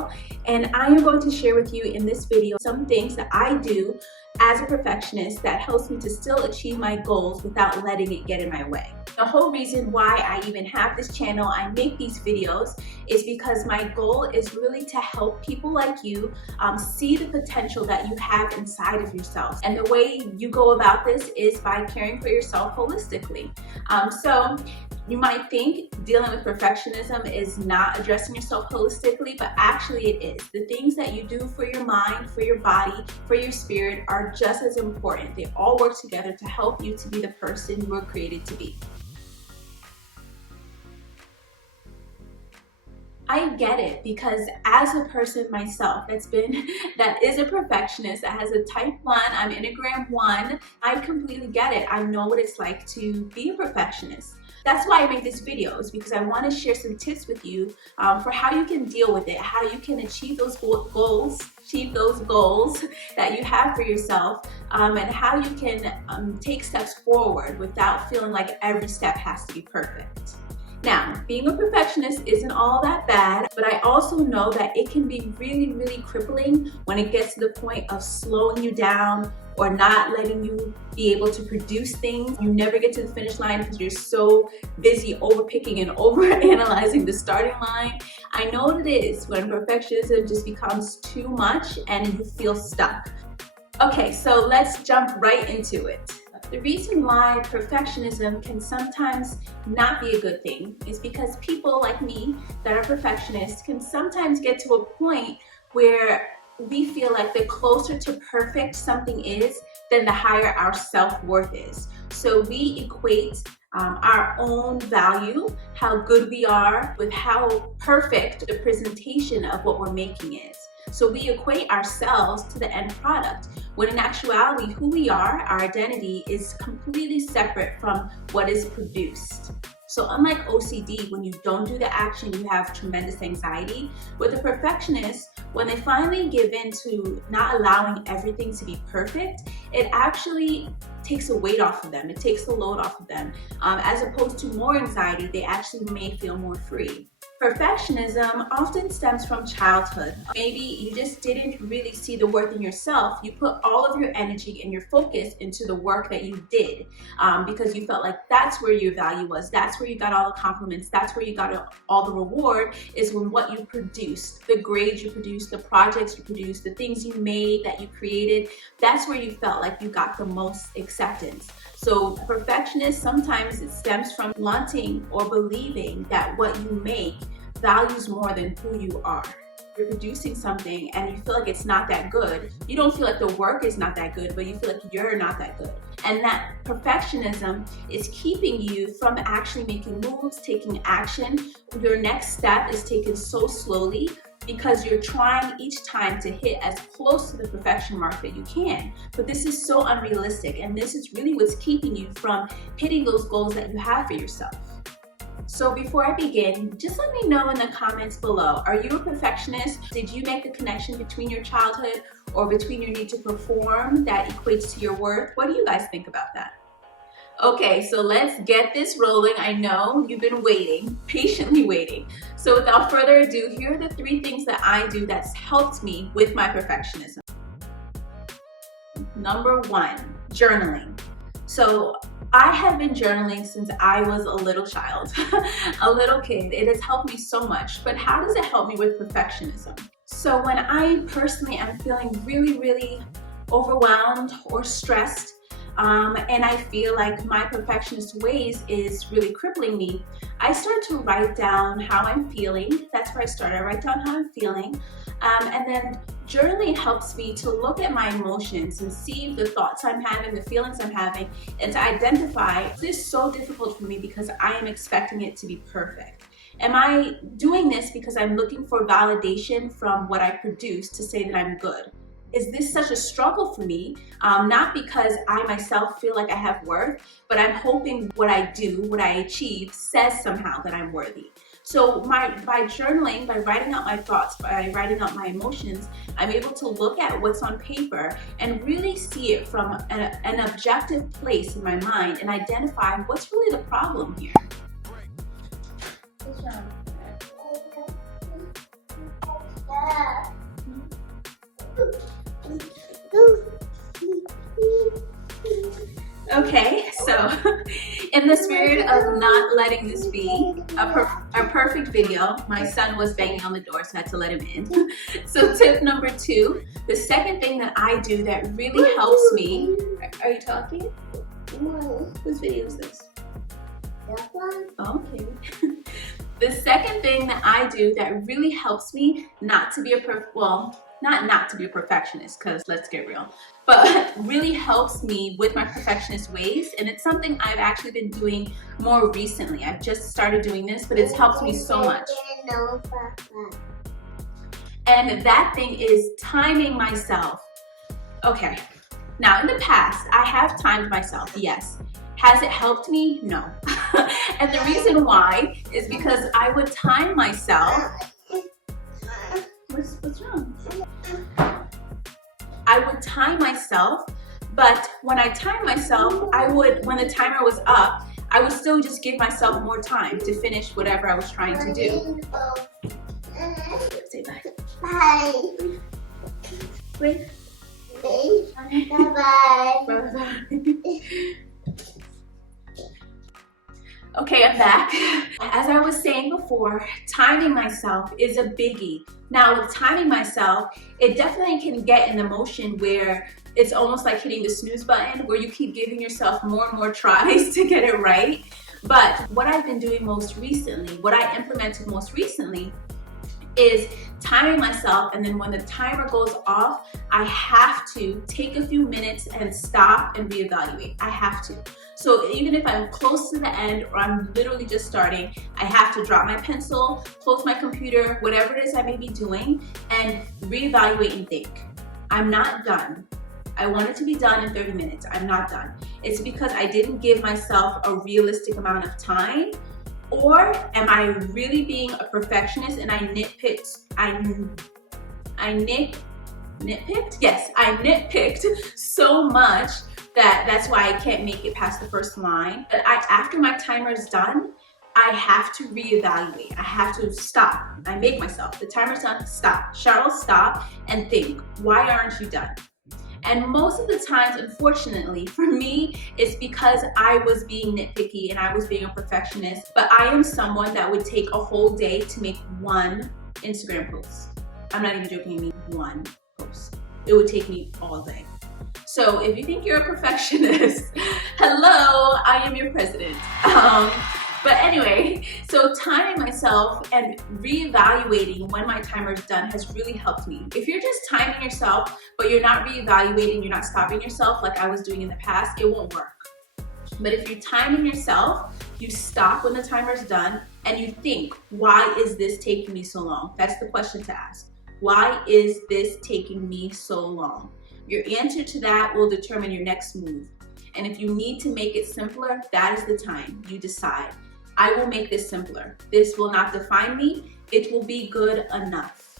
Sheryl, and I am going to share with you in this video some things that I do as a perfectionist that helps me to still achieve my goals without letting it get in my way. The whole reason why I even have this channel, I make these videos, is because my goal is really to help people like you see the potential that you have inside of yourself. And the way you go about this is by caring for yourself holistically. So you might think dealing with perfectionism is not addressing yourself holistically, but actually it is. The things that you do for your mind, for your body, for your spirit are just as important. They all work together to help you to be the person you were created to be. I get it, because as a person myself that is a perfectionist, that has a type 1, I'm Enneagram 1, I completely get it. I know what it's like to be a perfectionist. That's why I make these videos, because I want to share some tips with you for how you can deal with it, how you can achieve those goals that you have for yourself, and how you can take steps forward without feeling like every step has to be perfect. Now, being a perfectionist isn't all that bad, but I also know that it can be really, really crippling when it gets to the point of slowing you down or not letting you be able to produce things. You never get to the finish line because you're so busy overpicking and overanalyzing the starting line. I know what it is when perfectionism just becomes too much and you feel stuck. Okay, so let's jump right into it. The reason why perfectionism can sometimes not be a good thing is because people like me that are perfectionists can sometimes get to a point where we feel like the closer to perfect something is, then the higher our self-worth is. So we equate our own value, how good we are, with how perfect the presentation of what we're making is. So we equate ourselves to the end product, when in actuality, who we are, our identity, is completely separate from what is produced. So unlike OCD, when you don't do the action, you have tremendous anxiety. With a perfectionist, when they finally give in to not allowing everything to be perfect, it actually takes a weight off of them. It takes the load off of them. As opposed to more anxiety, they actually may feel more free. Perfectionism often stems from childhood. Maybe you just didn't really see the worth in yourself. You put all of your energy and your focus into the work that you did because you felt like that's where your value was. That's where you got all the compliments. That's where you got all the reward, is when what you produced, the grades you produced, the projects you produced, the things you made that you created, that's where you felt like you got the most acceptance. So perfectionist, sometimes it stems from wanting or believing that what you make values more than who you are. You're producing something and you feel like it's not that good. You don't feel like the work is not that good, but you feel like you're not that good. And that perfectionism is keeping you from actually making moves, taking action. Your next step is taken so slowly because you're trying each time to hit as close to the perfection mark that you can. But this is so unrealistic, and this is really what's keeping you from hitting those goals that you have for yourself. So before I begin, just let me know in the comments below, are you a perfectionist? Did you make the connection between your childhood or between your need to perform that equates to your worth? What do you guys think about that? Okay, so let's get this rolling. I know you've been waiting, patiently waiting. So without further ado, here are the 3 things that I do that's helped me with my perfectionism. Number 1, journaling. So I have been journaling since I was a little child, a little kid. It has helped me so much, but how does it help me with perfectionism? So when I personally am feeling really, really overwhelmed or stressed, and I feel like my perfectionist ways is really crippling me, I start to write down how I'm feeling. That's where I start. I write down how I'm feeling. And then journaling helps me to look at my emotions and see the thoughts I'm having, the feelings I'm having, and to identify, this is so difficult for me because I am expecting it to be perfect. Am I doing this because I'm looking for validation from what I produce to say that I'm good? Is this such a struggle for me? Not because I myself feel like I have worth, but I'm hoping what I do, what I achieve, says somehow that I'm worthy. So by journaling, by writing out my thoughts, by writing out my emotions, I'm able to look at what's on paper and really see it from an objective place in my mind and identify what's really the problem here. Okay, so in the spirit of not letting this be a perfect video, my son was banging on the door, so I had to let him in. So tip number 2, the second thing that I do that really helps me. Are you talking? Whose video is this? That one? Okay. The second thing that I do that really helps me not to be not to be a perfectionist, because let's get real, but really helps me with my perfectionist ways, and it's something I've actually been doing more recently. I've just started doing this, but it's helped me so much. And that thing is timing myself. Okay, now in the past, I have timed myself, yes. Has it helped me? No. And the reason why is because I would time myself. What's wrong? I would time myself, but when I timed myself, when the timer was up, I would still just give myself more time to finish whatever I was trying to do. Say bye. Bye. Wait. Bye. Bye. Okay, I'm back. As I was saying before, timing myself is a biggie. Now, with timing myself, it definitely can get in the motion where it's almost like hitting the snooze button, where you keep giving yourself more and more tries to get it right. But what I've been doing most recently, what I implemented most recently, is timing myself, and then when the timer goes off, I have to take a few minutes and stop and reevaluate. I have to. So even if I'm close to the end or I'm literally just starting, I have to drop my pencil, close my computer, whatever it is I may be doing, and reevaluate and think. I'm not done. I want it to be done in 30 minutes. I'm not done. It's because I didn't give myself a realistic amount of time. Or am I really being a perfectionist and I nitpicked? Yes, I nitpicked so much that's why I can't make it past the first line. But after my timer is done, I have to reevaluate. I have to stop. I make myself, the timer's done, stop. Sheryl, stop and think, why aren't you done? And most of the times, unfortunately, for me, it's because I was being nitpicky and I was being a perfectionist. But I am someone that would take a whole day to make one Instagram post. I'm not even joking, I mean one post. It would take me all day. So if you think you're a perfectionist, hello, I am your president. But anyway, so timing myself and reevaluating when my timer is done has really helped me. If you're just timing yourself, but you're not reevaluating, you're not stopping yourself like I was doing in the past, it won't work. But if you're timing yourself, you stop when the timer's done and you think, why is this taking me so long? That's the question to ask. Why is this taking me so long? Your answer to that will determine your next move. And if you need to make it simpler, that is the time. You decide. I will make this simpler. This will not define me. It will be good enough.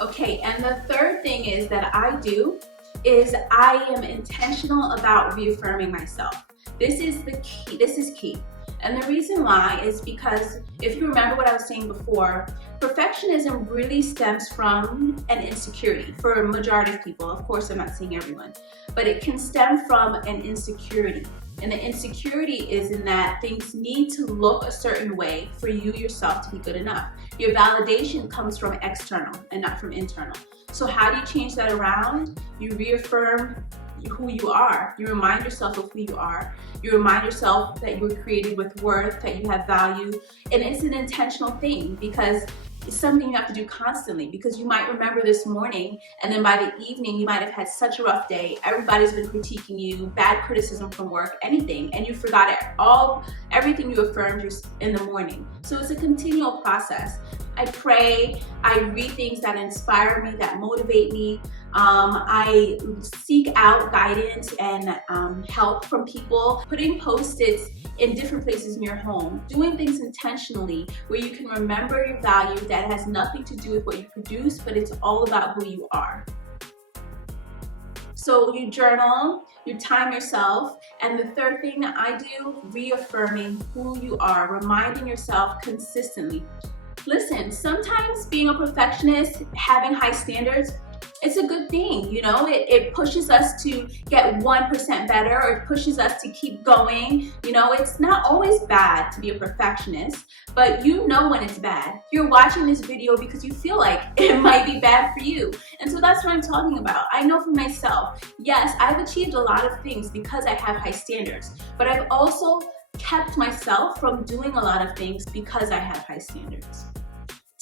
Okay, and the third thing is that I do is I am intentional about reaffirming myself. This is the key. This is key. And the reason why is because if you remember what I was saying before, perfectionism really stems from an insecurity for a majority of people. Of course, I'm not saying everyone, but it can stem from an insecurity. And the insecurity is in that things need to look a certain way for you yourself to be good enough. Your validation comes from external and not from internal. So how do you change that around? You reaffirm who you are. You remind yourself of who you are. You remind yourself that you were created with worth, that you have value. And it's an intentional thing because it's something you have to do constantly, because you might remember this morning and then by the evening you might have had such a rough day. Everybody's been critiquing you, bad criticism from work, anything, and you forgot everything you affirmed in the morning. So it's a continual process. I pray, I read things that inspire me, that motivate me. I seek out guidance and help from people, putting Post-its in different places in your home, doing things intentionally where you can remember your value that has nothing to do with what you produce, but it's all about who you are. So you journal, you time yourself, and the third thing that I do, reaffirming who you are, reminding yourself consistently. Listen, sometimes being a perfectionist, having high standards, it's a good thing, you know? It pushes us to get 1% better, or it pushes us to keep going. You know, it's not always bad to be a perfectionist, but you know when it's bad. You're watching this video because you feel like it might be bad for you. And so that's what I'm talking about. I know for myself, yes, I've achieved a lot of things because I have high standards, but I've also kept myself from doing a lot of things because I have high standards.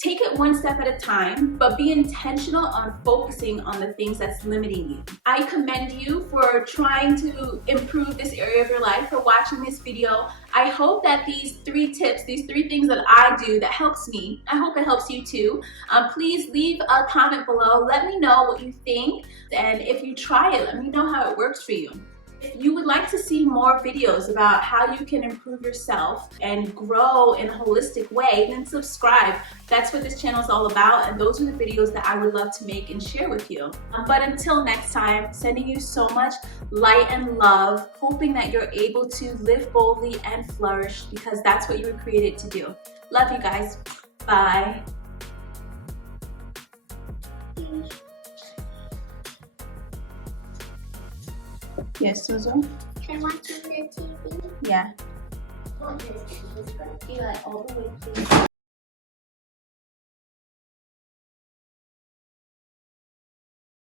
Take it one step at a time, but be intentional on focusing on the things that's limiting you. I commend you for trying to improve this area of your life, for watching this video. I hope that these 3 tips, these 3 things that I do that helps me, I hope it helps you too. Please leave a comment below. Let me know what you think, and if you try it, let me know how it works for you. If you would like to see more videos about how you can improve yourself and grow in a holistic way, then subscribe. That's what this channel is all about, and those are the videos that I would love to make and share with you. But until next time, sending you so much light and love, hoping that you're able to live boldly and flourish, because that's what you were created to do. Love you guys. Bye. Yes, Suzu? Can I watch on the TV? Yeah. Oh, this is great. Eli, all the way, please.